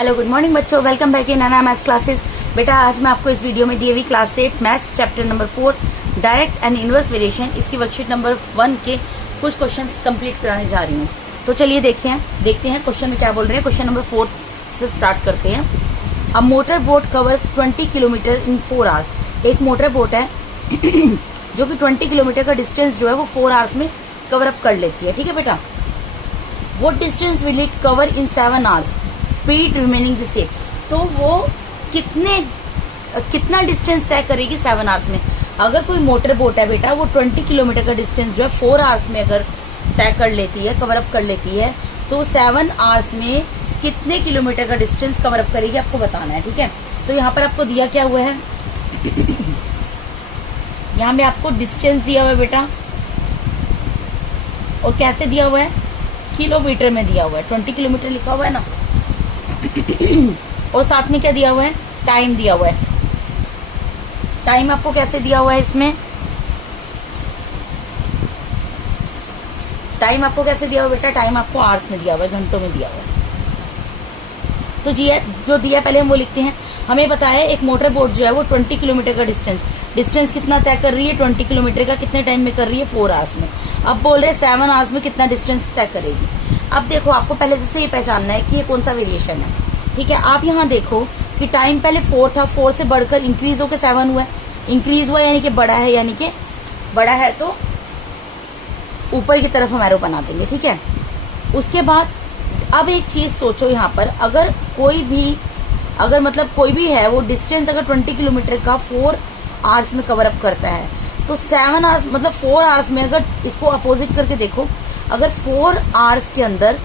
Hello good morning बच्चों, welcome back in Nana maths classes. बेटा आज मैं आपको इस वीडियो में दी हुई class 8 maths chapter number 4 direct and inverse variation इसकी वर्कशीट नंबर 1 के कुछ क्वेश्चंस कंप्लीट कराने जा रही हूँ। तो चलिए देखते हैं क्वेश्चन में क्या बोल रहे हैं। क्वेश्चन नंबर 4 से स्टार्ट करते हैं। A motor boat covers 20 kilometre in 4 hours. एक मोटर बोट है जो कि 20 किलोमीटर का डिस्टेंस जो है वो 4 आवर्स में कवर अप कर लेती है। ठीक है बेटा, वो distance will it cover in 7 hours, speed remaining the same. तो वो कितना डिस्टेंस तय करेगी 7 आवर्स में। अगर कोई मोटर बोट है बेटा, वो 20 किलोमीटर का डिस्टेंस जो है 4 आवर्स में अगर तय कर लेती है, कवर अप कर लेती है, तो 7 आवर्स में कितने किलोमीटर का डिस्टेंस कवर अप करेगी आपको बताना है। ठीक है, तो यहाँ पर आपको दिया क्या हुआ है, यहाँ में आपको डिस्टेंस दिया हुआ है बेटा, और कैसे दिया हुआ है, किलोमीटर में दिया हुआ है। 20 किलोमीटर लिखा हुआ है ना, और साथ में क्या दिया हुआ है, टाइम दिया हुआ है। टाइम आपको कैसे दिया हुआ है, इसमें टाइम आपको कैसे दिया हुआ बेटा, टाइम आपको आवर्स में दिया हुआ है, घंटों में दिया हुआ है। तो जी जो दिया पहले हम वो लिखते हैं। हमें बताया एक मोटर बोट जो है वो 20 किलोमीटर का डिस्टेंस कितना तय कर रही है, 20 किलोमीटर का कितने टाइम में कर रही है, 4 आवर्स में। अब बोल रहे 7 आवर्स में कितना डिस्टेंस तय करेगी। अब देखो, आपको पहले से ये पहचानना है कि ये कौन सा वेरिएशन है। ठीक है, आप यहाँ देखो कि टाइम पहले 4 था, 4 से बढ़कर इंक्रीज होकर 7 हुआ है। इंक्रीज हुआ यानी कि बड़ा है, यानी कि बड़ा है तो ऊपर की तरफ हम एरो बना देंगे। ठीक है, उसके बाद अब एक चीज सोचो, यहाँ पर अगर कोई भी है वो डिस्टेंस अगर 20 किलोमीटर का 4 आवर्स में कवर अप करता है, तो 7 आवर्स मतलब 4 आवर्स में अगर इसको अपोजिट करके देखो, अगर 4 आवर्स के अंदर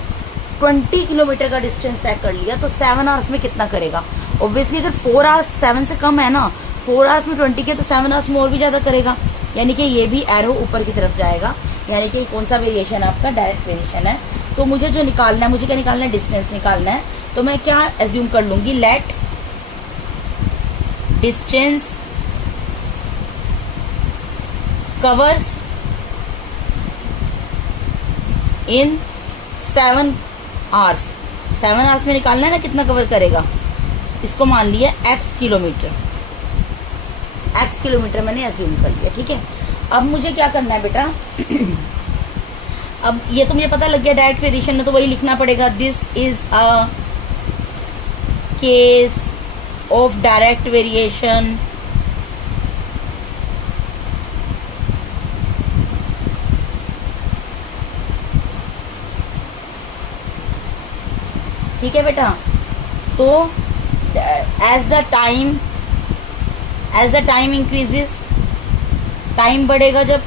20 किलोमीटर का डिस्टेंस तय कर लिया तो 7 आवर्स में कितना करेगा। ऑब्वियसली अगर 4 आवर्स 7 से कम है ना, 4 आवर्स में 20 के तो 7 आवर्स में और भी ज्यादा करेगा, यानी कि ये भी एरो ऊपर की तरफ जाएगा। यानी कि कौन सा वेरिएशन है आपका, डायरेक्ट वेरिएशन है। तो मुझे जो निकालना है, मुझे क्या निकालना है, डिस्टेंस निकालना है। तो मैं क्या एज्यूम कर लूंगी, लेट डिस्टेंस कवर्स इन 7 आवर्स। 7 आवर्स में निकालना है ना कितना कवर करेगा, इसको मान लिया x किलोमीटर मैंने एज्यूम कर लिया। ठीक है, अब मुझे क्या करना है बेटा, अब ये तो मुझे पता लग गया डायरेक्ट वेरिएशन में, तो वही लिखना पड़ेगा। This is a case of direct variation ठीक है बेटा। तो as the time increases, time बढ़ेगा जब,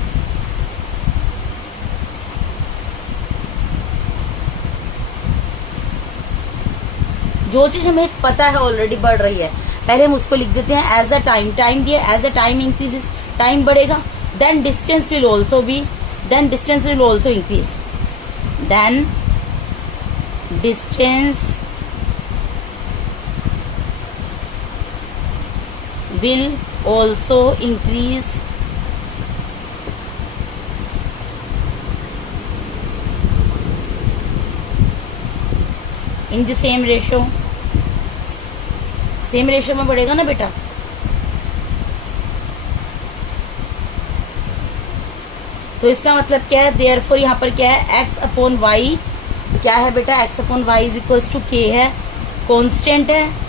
जो चीज हमें पता है ऑलरेडी बढ़ रही है, पहले हम उसको लिख देते हैं एज द टाइम दिया, as the time increases, time बढ़ेगा, then distance will also increase, then distance will also increase in the same ratio में बढ़ेगा ना बेटा। तो इसका मतलब क्या है, therefore यहाँ पर क्या है, x अपॉन y क्या है बेटा, x upon y is equal to k है, कांस्टेंट है।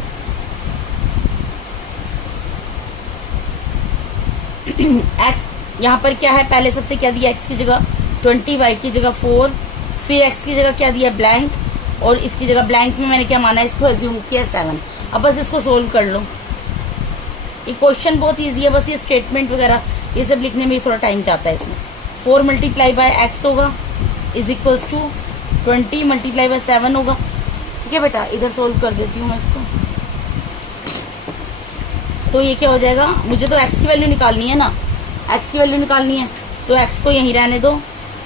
x यहाँ पर क्या है, पहले सबसे क्या दिया, x की जगह 20, y की जगह 4, फिर x की जगह क्या दिया, ब्लैंक, और इसकी जगह ब्लैंक में मैंने क्या माना, इसको एज्यूम किया 7। अब बस इसको सोल्व कर लो। ये क्वेश्चन बहुत इजी है, बस ये स्टेटमेंट वगैरह ये सब लिखने में थोड़ा टाइम जाता है इसमें। 4 मल्टीप्लाई बाय x होगा is equals to 20 multiply by 7 होगा। ठीक है बेटा, इधर सोल्व कर देती हूँ मैं इसको। तो ये क्या हो जाएगा, मुझे तो x की वैल्यू निकालनी है ना, x की वैल्यू निकालनी है, तो x को यहीं रहने दो।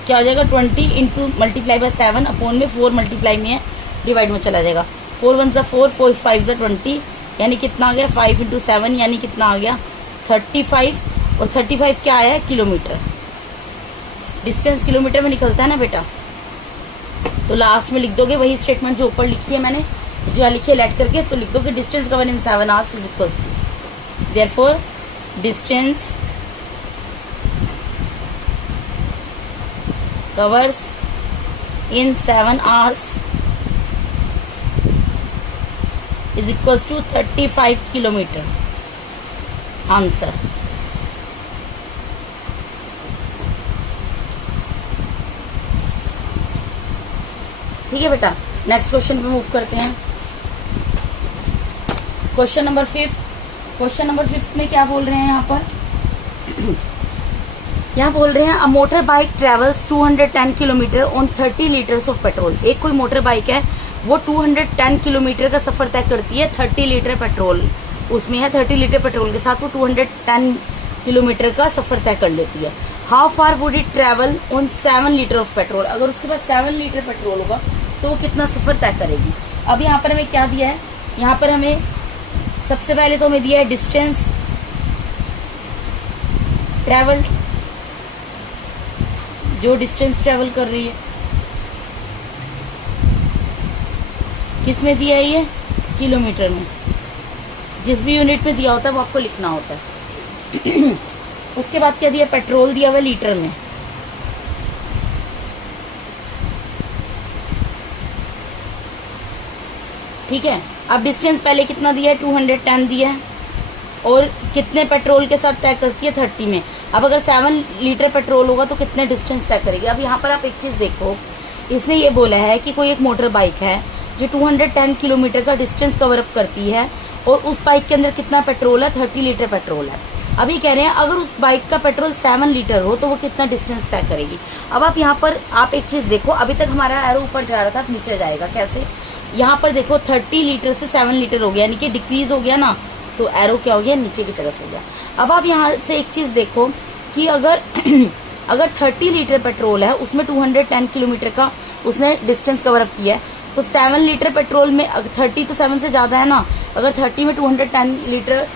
क्या हो जाएगा, 20 इंटू मल्टीप्लाई बाय 7 अपॉन में 4 मल्टीप्लाई में है, डिवाइड में चला जाएगा। 4 1 4, 4 5 20, यानी कितना आ गया, 5 इंटू 7 यानी कितना आ गया, 35। और 35 क्या आया है, किलोमीटर। डिस्टेंस किलोमीटर में निकलता है ना बेटा। तो लास्ट में लिख दोगे वही स्टेटमेंट जो ऊपर लिखी है मैंने, जो यहाँ लिखिए लेट करके, तो लिख दो कि distance cover in 7 hours is equals to, therefore distance covers in 7 hours is equals to 35 kilometer. Answer. ठीक है बेटा, नेक्स्ट क्वेश्चन पे मूव करते हैं। Question number 5। क्वेश्चन नंबर 5 में क्या बोल रहे हैं यहाँ पर? यहाँ बोल रहे हैं a motor bike travels 210 kilometre on 30 litres of petrol. एक कोई मोटर बाइक है, वो 210 किलोमीटर का सफर तय करती है 30 लीटर पेट्रोल उसमें है, 30 लीटर पेट्रोल के साथ वो 210 किलोमीटर का सफर तय कर लेती है। How far would it travel on 7 litre of petrol? अगर उसके पास 7 लीटर पेट्रोल होगा तो वो कितना सफर तय करेगी? अब यहाँ पर हमें क्या दिया है? यहाँ पर हमें सबसे पहले तो हमें दिया है डिस्टेंस ट्रेवल्ड, जो डिस्टेंस ट्रेवल कर रही है, किस में दिया है ये? किलोमीटर में। जिस भी यूनिट में दिया होता है वो आपको लिखना होता है। उसके बाद क्या दिया? पेट्रोल दिया हुआ लीटर में। ठीक है, अब डिस्टेंस पहले कितना दिया है? 210 दिया है, और कितने पेट्रोल के साथ तय करती है? 30 में। अब अगर 7 लीटर पेट्रोल होगा तो कितने डिस्टेंस तय करेगी? अब यहाँ पर आप एक चीज देखो, इसने ये बोला है कि कोई एक मोटर बाइक है जो 210 किलोमीटर का डिस्टेंस कवर अप करती है, और उस बाइक के अंदर कितना पेट्रोल है? 30 लीटर पेट्रोल है। अभी कह रहे हैं अगर उस बाइक का पेट्रोल 7 लीटर हो तो वो कितना डिस्टेंस तय करेगी? अब आप यहाँ पर आप एक चीज देखो, अभी तक हमारा एरो ऊपर जा रहा था, अब नीचे जाएगा। कैसे? यहाँ पर देखो 30 लीटर से 7 लीटर हो गया, यानी कि डिक्रीज हो गया ना, तो एरो क्या हो गया? नीचे की तरफ हो गया। अब आप यहाँ से एक चीज देखो कि अगर अगर 30 लीटर पेट्रोल है, उसमें 210 किलोमीटर का उसने डिस्टेंस कवर अप किया है, तो 7 लीटर पेट्रोल में 30 तो 7 से ज्यादा है ना। अगर 30 में 210 लीटर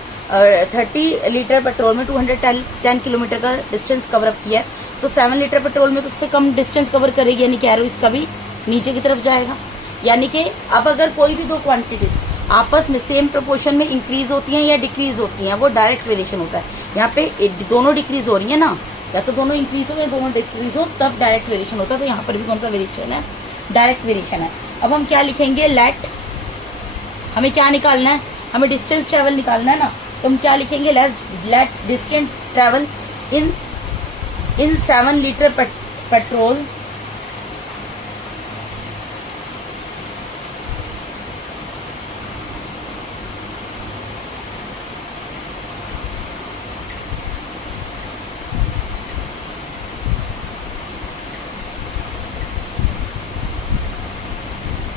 30 लीटर पेट्रोल में 210 किलोमीटर का डिस्टेंस कवर अप किया है, तो 7 लीटर पेट्रोल में तो उससे कम डिस्टेंस कवर करेगी, यानी कि एरो इसका भी नीचे की तरफ जाएगा। यानी कि अब अगर कोई भी दो क्वांटिटीज आपस में सेम प्रोपोर्शन में इंक्रीज होती हैं या डिक्रीज होती हैं, वो डायरेक्ट वेरिएशन होता है। यहाँ पे दोनों डिक्रीज हो रही है ना, या तो दोनों इंक्रीज हो या दोनों डिक्रीज हो, तब डायरेक्ट वेरिएशन होता है। तो यहाँ पर भी कौन सा वेरिएशन है? डायरेक्ट वेरिएशन है। अब हम क्या लिखेंगे? लेट, हमें क्या निकालना है? हमें डिस्टेंस ट्रेवल निकालना है ना, तो हम क्या लिखेंगे? Let distance travel in 7 litre petrol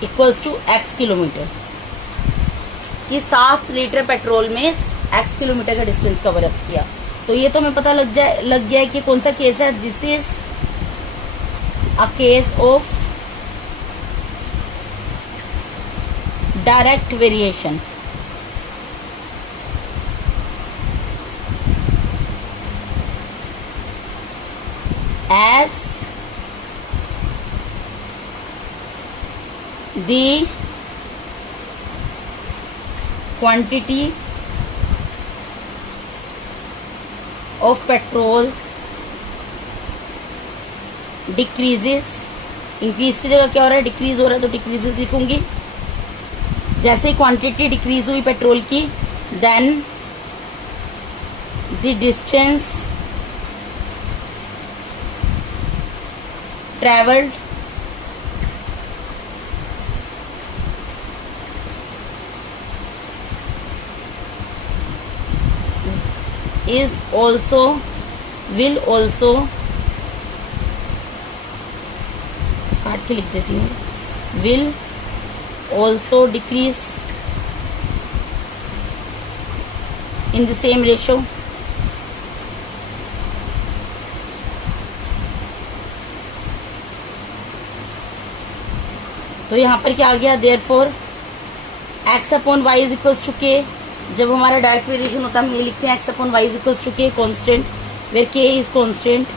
equals to x kilometre. ये 7 लीटर पेट्रोल में x किलोमीटर का डिस्टेंस कवर अप किया, तो ये तो हमें पता लग गया है कि कौन सा केस है। This is a case of direct variation. As the quantity of petrol decreases, increase की जगह क्या हो रहा है? डिक्रीज हो रहा है, तो डिक्रीजेस लिखूंगी। जैसे ही क्वांटिटी डिक्रीज हुई पेट्रोल की, then the distance travelled is also will also, काट के लिख देती हूँ, will also decrease in the same ratio। तो यहाँ पर क्या आ गया? therefore x upon y is equals to k। जब हमारा डायरेक्ट वेरिएशन होता है हम ये लिखते हैं x upon y is equals to k constant, where k is constant.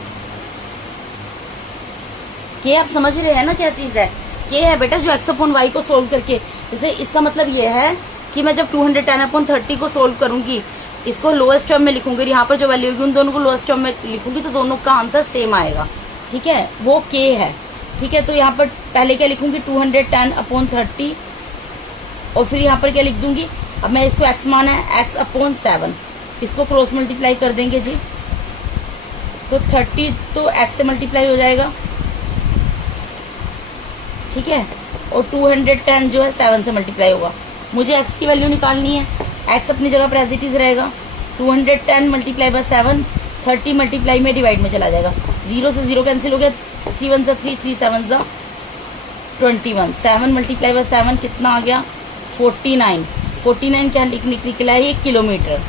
k आप समझ रहे हैं ना क्या चीज है? k है बेटा जो x अपॉन y को सोल्व करके जैसे इसका मतलब ये है कि मैं जब 210/30 को सोल्व करूंगी, इसको लोएस्ट टर्म में लिखूंगी, यहाँ पर जो वैल्यू होगी उन दोनों को लोएस्ट टर्म में लिखूंगी, तो दोनों का आंसर सेम आएगा। ठीक है, वो k है। ठीक है, तो यहाँ पर पहले क्या लिखूंगी 210/30 और फिर यहाँ पर क्या लिख दूंगी, अब मैं इसको x माना है x/7, इसको क्रॉस मल्टीप्लाई कर देंगे जी, तो 30 तो x से मल्टीप्लाई हो जाएगा। ठीक है, और 210 जो है 7 से मल्टीप्लाई होगा। मुझे x की वैल्यू निकालनी है, x अपनी जगह पर एज इट इज रहेगा। 210 मल्टीप्लाई बाय 7, 30 मल्टीप्लाई में डिवाइड में चला जाएगा, 0 से 0 कैंसिल हो गया, 3 1 3, 3 7 21, 7 मल्टीप्लाई बाय 7 कितना आ गया 49। 49 क्या निकला है, ये किलोमीटर।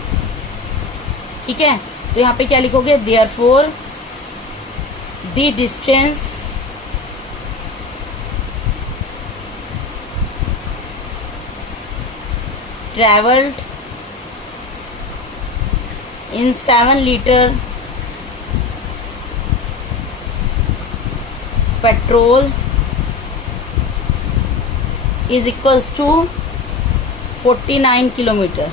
ठीक है, तो यहाँ पे क्या लिखोगे, therefore the distance travelled in 7 litre petrol is equals to 49 kilometre.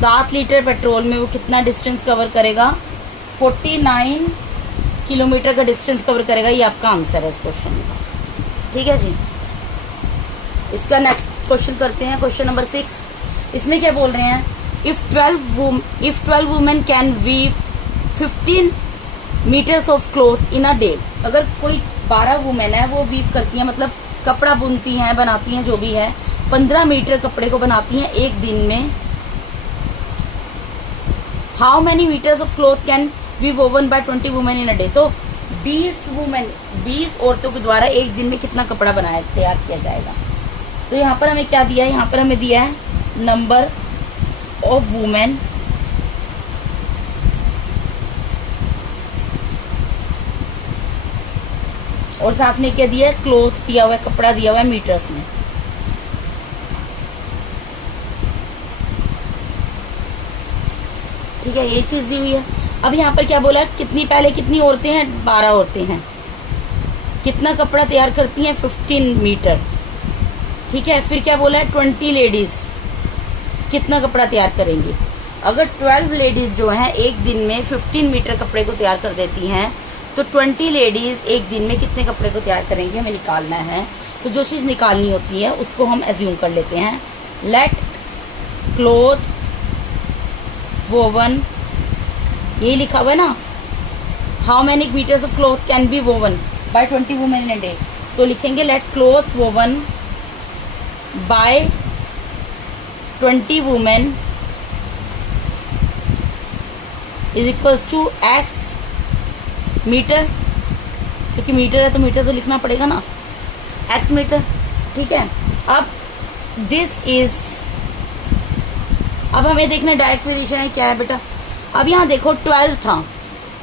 7 litre petrol में वो कितना डिस्टेंस कवर करेगा, 49 किलोमीटर का डिस्टेंस कवर करेगा। ये आपका आंसर है इस क्वेश्चन का। ठीक है जी, इसका नेक्स्ट क्वेश्चन करते हैं, क्वेश्चन नंबर 6। इसमें क्या बोल रहे हैं, if 12 women can weave 15 metres of cloth in a day. अगर कोई 12 वुमेन है, वो वीव करती हैं, मतलब कपड़ा बुनती हैं, बनाती हैं, जो भी है, 15 मीटर कपड़े को बनाती हैं एक दिन में। How many metres of cloth can be woven by 20 women in a day. तो 20 औरतों के द्वारा एक दिन में कितना कपड़ा बनाया तैयार किया जाएगा। तो यहाँ पर हमें क्या दिया है, यहाँ पर हमें दिया है नंबर ऑफ वुमेन और साथ में क्या दिया है, क्लोथ दिया हुआ है, कपड़ा दिया हुआ है मीटर्स में। ठीक है, ये चीज दी हुई है। अब यहाँ पर क्या बोला, कितनी पहले कितनी औरतें हैं, 12 औरतें हैं, कितना कपड़ा तैयार करती हैं, 15 मीटर। ठीक है, फिर क्या बोला है, 20 लेडीज कितना कपड़ा तैयार करेंगी। अगर 12 लेडीज जो हैं एक दिन में 15 मीटर कपड़े को तैयार कर देती हैं, तो 20 लेडीज एक दिन में कितने कपड़े को तैयार करेंगे, हमें निकालना है। तो जो चीज निकालनी होती है उसको हम एज्यूम कर लेते हैं। लेट क्लोथ वोवन, यही लिखा हुआ है ना, how many metres of cloth can be woven by 20 women in a day. तो लिखेंगे let cloth woven by 20 women is equals to x metre, क्योंकि मीटर है तो मीटर तो लिखना पड़ेगा ना, x मीटर। ठीक है, अब दिस इज, अब हमें देखना डायरेक्ट वेरिएशन है क्या है बेटा। अब यहाँ देखो 12 था,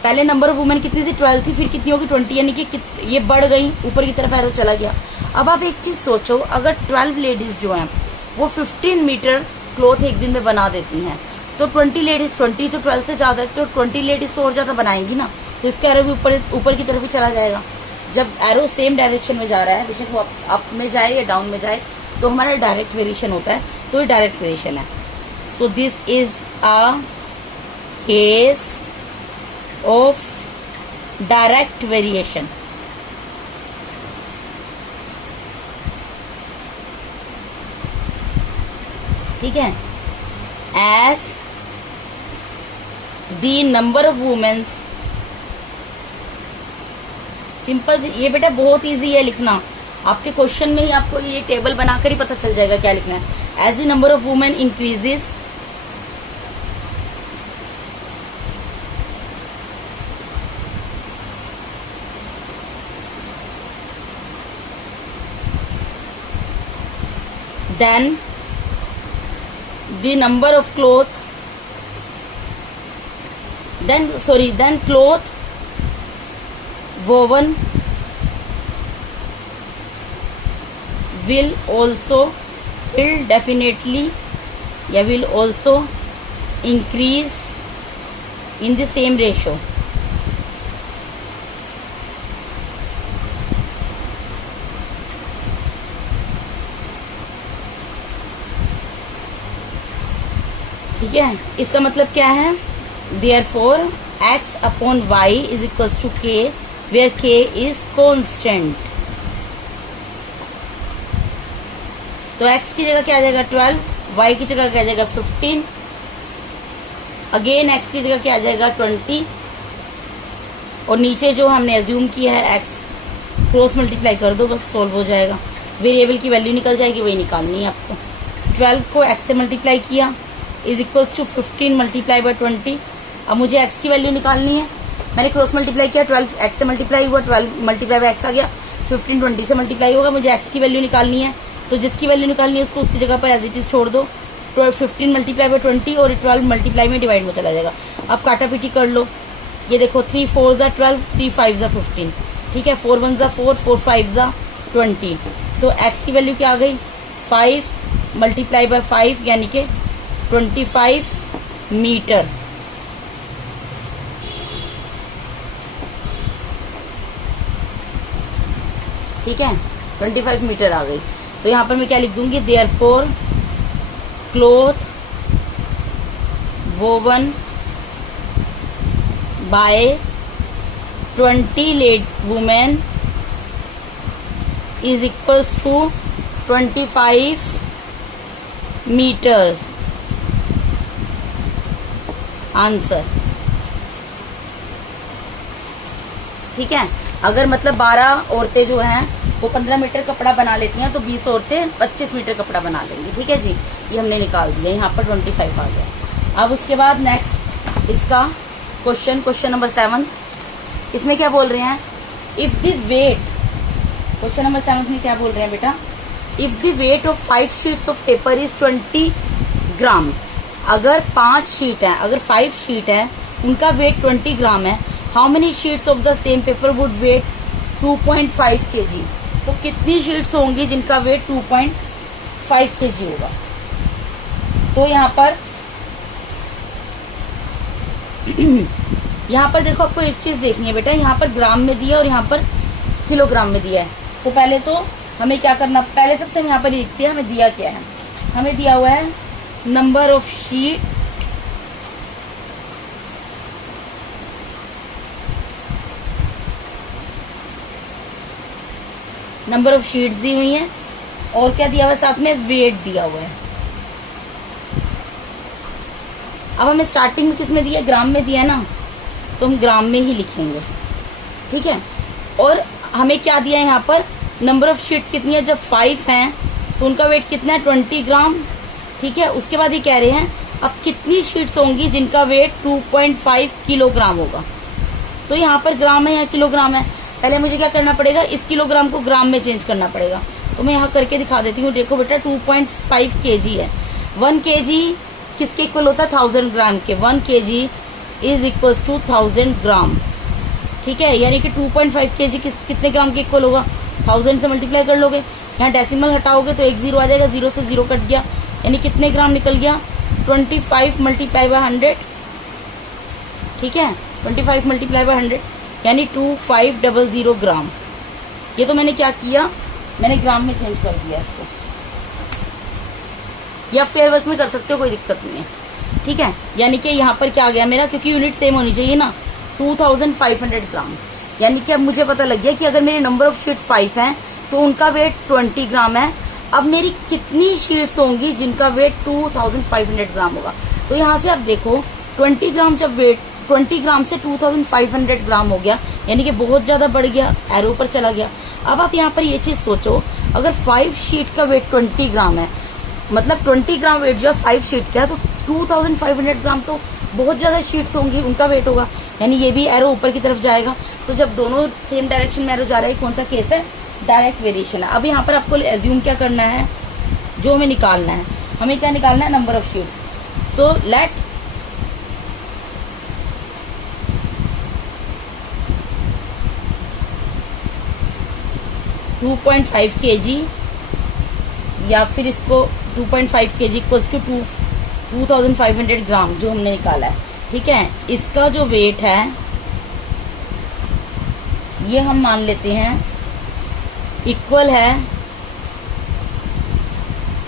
पहले नंबर ऑफ वुमेन कितनी थी, 12 थी, फिर कितनी होगी 20, यानी कि ये बढ़ गई, ऊपर की तरफ एरो चला गया। अब आप एक चीज सोचो, अगर 12 लेडीज जो हैं वो 15 मीटर क्लॉथ एक दिन में बना देती हैं, तो 20 लेडीज 20 तो 12 से ज्यादा है, तो 20 लेडीज तो और ज्यादा बनाएंगी ना, तो इसका एरो भी ऊपर की तरफ ही चला जाएगा। जब एरो सेम डायरेक्शन में जा रहा है, बेशक वो अप में जाए या डाउन में जाए, तो हमारा डायरेक्ट वेरिएशन होता है, तो ये डायरेक्ट वेरिएशन है। So this is a case of direct variation. ठीक है, as the number of womens, simple, ये बेटा बहुत इजी है लिखना, आपके क्वेश्चन में ही आपको ये टेबल बनाकर ही पता चल जाएगा क्या लिखना है। As the number of women increases, then the number of cloth, then cloth woven will also increase in the same ratio. ठीक है, इसका मतलब क्या है, therefore x upon y is equals to k where k is constant. तो x की जगह क्या आ जाएगा 12, y की जगह क्या आ जाएगा 15, अगेन x की जगह क्या आ जाएगा 20, और नीचे जो हमने एज्यूम किया है x क्रॉस मल्टीप्लाई कर दो, बस सोल्व हो जाएगा। वेरिएबल की वैल्यू निकल जाएगी, वही निकालनी है आपको। 12 को x से मल्टीप्लाई किया is equals to 15 multiply by 20। अब मुझे x की वैल्यू निकालनी है, मैंने क्रॉस मल्टीप्लाई किया, 12 x से मल्टीप्लाई हुआ, 12 मल्टीप्लाई बाय x आ गया, 15 20 से मल्टीप्लाई होगा, मुझे x की वैल्यू निकालनी है। तो जिसकी वैल्यू निकालनी है उसको उसकी जगह पर एज इट इज छोड़ दो, 15 मल्टीप्लाई बाय 20 और 12 मल्टीप्लाई में डिवाइड में चला जाएगा। अब काटा पीटी कर लो, ये देखो 3 4 जा 12, 3 5 जा 15, ठीक है, 4 1 जा 4, 4 5 जा 20। तो x की वैल्यू क्या आ गई 5 मल्टीप्लाई बाय 5 यानी कि 25 मीटर। ठीक है, 25 मीटर आ गई। तो यहां पर मैं क्या लिख दूंगी, therefore cloth woven by 20 led women is equals to 25 metres. Answer, ठीक है। अगर मतलब 12 औरतें जो हैं वो 15 मीटर कपड़ा बना लेती हैं तो 20 औरतें 25 मीटर कपड़ा बना लेंगी। ठीक है जी, ये हमने निकाल दिया, यहाँ पर 25 आ गया। अब उसके बाद नेक्स्ट इसका क्वेश्चन नंबर 7, इसमें क्या बोल रहे हैं, if the weight, question number 7 में क्या बोल रहे हैं बेटा, if the weight of 5 sheets of paper is 20 gram. अगर 5 शीट है, अगर 5 शीट है, उनका वेट 20 ग्राम है, how many sheets of the same paper would weigh 2.5 kg। तो कितनी शीट्स होंगी जिनका वेट 2.5 kg होगा। तो यहाँ पर देखो, आपको एक चीज देखनी है बेटा, यहाँ पर ग्राम में दिया और यहाँ पर किलोग्राम में दिया है। तो पहले तो हमें क्या करना, पहले सबसे हम यहाँ पर लिखते हैं हमें दिया क्या है। हमें दिया हुआ है number of sheet, number of sheets दी हुई है, और क्या दिया हुआ है साथ में, वेट दिया हुआ है। अब हमें स्टार्टिंग में किस में दिया, ग्राम में दिया है ना, तो हम ग्राम में ही लिखेंगे। ठीक है, और हमें क्या दिया है यहाँ पर, नंबर ऑफ शीट्स कितनी है, जब 5 हैं तो उनका वेट कितना है 20 ग्राम। ठीक है, उसके बाद ये कह रहे हैं अब कितनी शीट्स होंगी जिनका वेट 2.5 किलोग्राम होगा। तो यहाँ पर ग्राम है या किलोग्राम है, पहले मुझे क्या करना पड़ेगा, इस किलोग्राम को ग्राम में चेंज करना पड़ेगा। तो मैं यहाँ करके दिखा देती हूँ। देखो बेटा 2.5 kg है, 1 kg किसके इक्वल होता है, 1000 ग्राम के। 1 kg इज इक्वल टू 1000 ग्राम। ठीक है, यानी कि 2.5 kg कितने ग्राम के इक्वल होगा, 1000 से मल्टीप्लाई कर लोगे, यहाँ डेसिमल हटाओगे तो एक 0 आ जाएगा, 0 से 0 कट गया, यानी कितने ग्राम निकल गया, 25 मल्टीप्लाई बाय 100। ठीक है, 25 मल्टीप्लाई बाय 100 यानी 2500 ग्राम। ये तो मैंने क्या किया, मैंने ग्राम में चेंज कर दिया इसको, या फेयर वर्क में कर सकते हो, कोई दिक्कत नहीं है। ठीक है, यानी कि यहाँ पर क्या आ गया मेरा, क्योंकि यूनिट सेम होनी चाहिए ना, 2500 ग्राम। यानी कि अब मुझे पता लग गया कि अगर मेरे नंबर ऑफ शीट्स 5 हैं तो उनका वेट 20 ग्राम है। अब मेरी कितनी शीट्स होंगी जिनका वेट 2500 ग्राम होगा। तो यहाँ से आप देखो 20 ग्राम, जब वेट 20 ग्राम से 2500 ग्राम हो गया, यानी कि बहुत ज्यादा बढ़ गया, एरो पर चला गया। अब आप यहाँ पर ये चीज सोचो, अगर 5 शीट का वेट 20 ग्राम है, मतलब 20 ग्राम वेट जो 5 शीट का है, तो 2500 ग्राम तो बहुत ज्यादा शीट्स होंगी, उनका वेट होगा, यानी ये भी एरो ऊपर की तरफ जाएगा। तो जब दोनों सेम डायरेक्शन में एरो जा रहा है, कौन सा केस है, डायरेक्ट वेरिएशन है। अब यहाँ पर आपको एज्यूम क्या करना है, जो हमें निकालना है, हमें क्या निकालना है, नंबर ऑफ शीट्स। तो लेट .5 kg या फिर इसको 2.5 kg इक्वल्स टू 2500 ग्राम जो हमने निकाला है। ठीक है, इसका जो वेट है ये हम मान लेते हैं इक्वल है,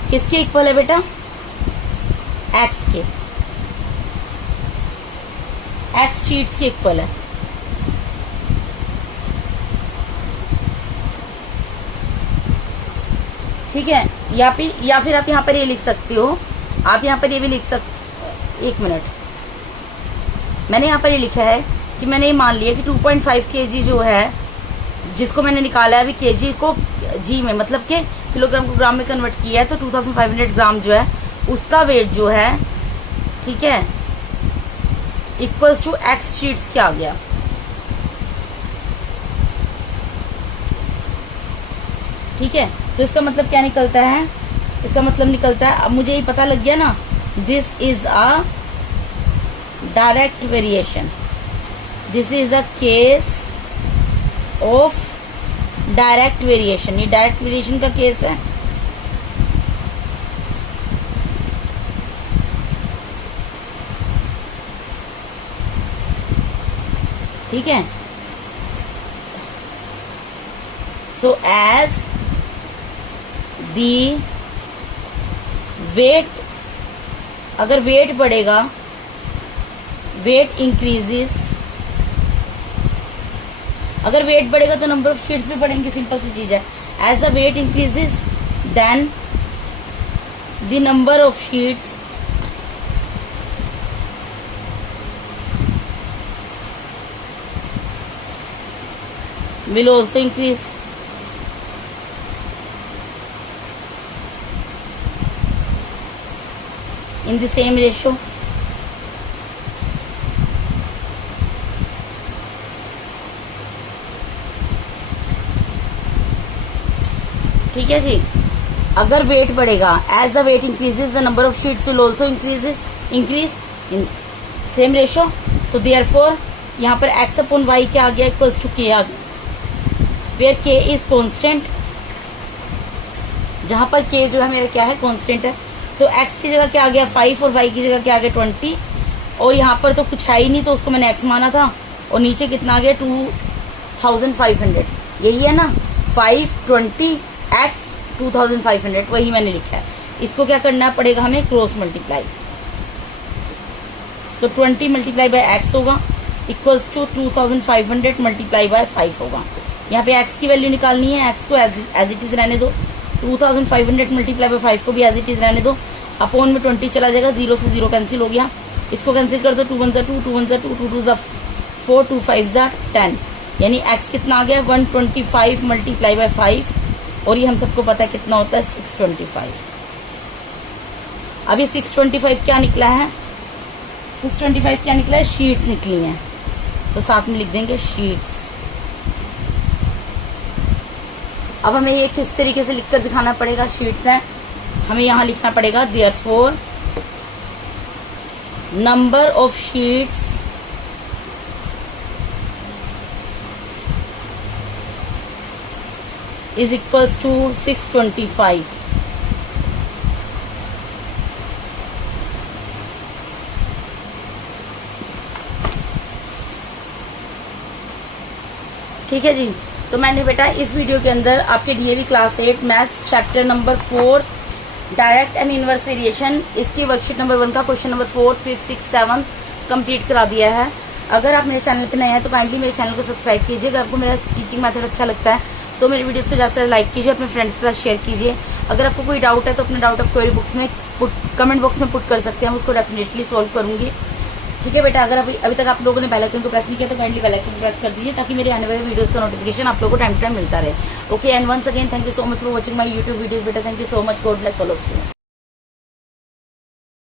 किसके इक्वल है बेटा, x के। एक्स शीट्स के इक्वल है। ठीक है, या फिर आप यहाँ पर ये लिख सकते हो, आप यहाँ पर ये भी लिख सकते, एक मिनट, मैंने यहाँ पर ये लिखा है कि मैंने ये मान लिया कि 2.5 kg जो है, जिसको मैंने निकाला है अभी kg को जी में, मतलब के किलोग्राम को ग्राम में कन्वर्ट किया है, तो 2500 ग्राम जो है उसका वेट जो है, ठीक है, इक्वल्स टू एक्स शीट्स क्या आ गया। ठीक है, तो इसका मतलब क्या निकलता है, इसका मतलब निकलता है, अब मुझे ये पता लग गया ना, this is a direct variation, this is a case of direct variation, ये डायरेक्ट वेरिएशन का केस है। ठीक है, सो एज दी वेट, अगर वेट बढ़ेगा, वेट इंक्रीजेस, अगर वेट बढ़ेगा तो नंबर ऑफ शीट्स भी बढ़ेंगे, सिंपल सी चीज है। As the weight increases then the number of sheets will also increase। in the same ratio। ठीक है जी, अगर वेट बढ़ेगा, as the weight increases the number of sheets will also increase in same ratio. तो therefore यहाँ पर x upon Y क्या आ गया, equals to के आ गया, वेयर के इज कॉन्स्टेंट, जहां पर के जो है मेरा क्या है, कॉन्स्टेंट है। तो एक्स की जगह क्या आ गया 5 और वाई की जगह क्या आ गया 20, और यहाँ पर तो कुछ है ही नहीं तो उसको मैंने एक्स माना था, और नीचे कितना आ गया 2500, यही है ना, 5 20 एक्स 2500, वही मैंने लिखा है। इसको क्या करना पड़ेगा हमें, क्रॉस मल्टीप्लाई, तो 20 मल्टीप्लाई बाय एक्स होगा इक्वल्स टू 2500 मल्टीप्लाई बाय 5 होगा। यहाँ पे एक्स की वैल्यू निकालनी है, एक्स को एज इट इज रहने दो, 2500 मल्टीप्लाई बाय 5 को भी एज इट इज रहने दो, अपॉन में 20 चला जाएगा, 0 से 0 कैंसिल हो गया, इसको कैंसिल कर दो, 2 1 2 2 1 2 2 2 4 2 5 10, यानी एक्स कितना आ गया 125 मल्टीप्लाई बाय 5, और ये हम सबको पता है कितना होता है 625। अभी 625 क्या निकला है, 625 क्या निकला है, शीट्स निकली हैं, तो साथ में लिख देंगे शीट्स। अब हमें ये किस तरीके से लिखकर दिखाना पड़ेगा, शीट्स हैं, हमें यहां लिखना पड़ेगा therefore number of sheets is equals to 625। ठीक है जी, तो मैंने बेटा इस वीडियो के अंदर आपके DAV class 8 maths chapter number 4 direct and inverse variation, इसकी वर्कशीट नंबर 1 का क्वेश्चन नंबर 4 5 6 7 कंप्लीट करा दिया है। अगर आप मेरे चैनल पे नए हैं तो काइंडली मेरे चैनल को सब्सक्राइब कीजिए। अगर आपको मेरा टीचिंग मेथड अच्छा लगता है तो मेरे वीडियोस को ज्यादा से लाइक कीजिए, अपने फ्रेंड्स के साथ शेयर कीजिए। अगर आपको कोई डाउट है तो अपना डाउट आप क्वेरी बुक्स में कमेंट बॉक्स में पुट कर सकते हैं, उसको डेफिनेटली सॉल्व करूंगी। ठीक है बेटा, अगर अभी तक आप लोगों ने बेल आइकन को प्रेस नहीं किया तो काइंडली बेल आइकन को प्रेस कर दीजिए ताकि मेरे आने वाले वीडियोस का नोटिफिकेशन आप लोगों को टाइम टू टाइम मिलता रहे। Okay, and once again thank you so much for watching my YouTube videos बेटा, thank you so much, god bless all of you.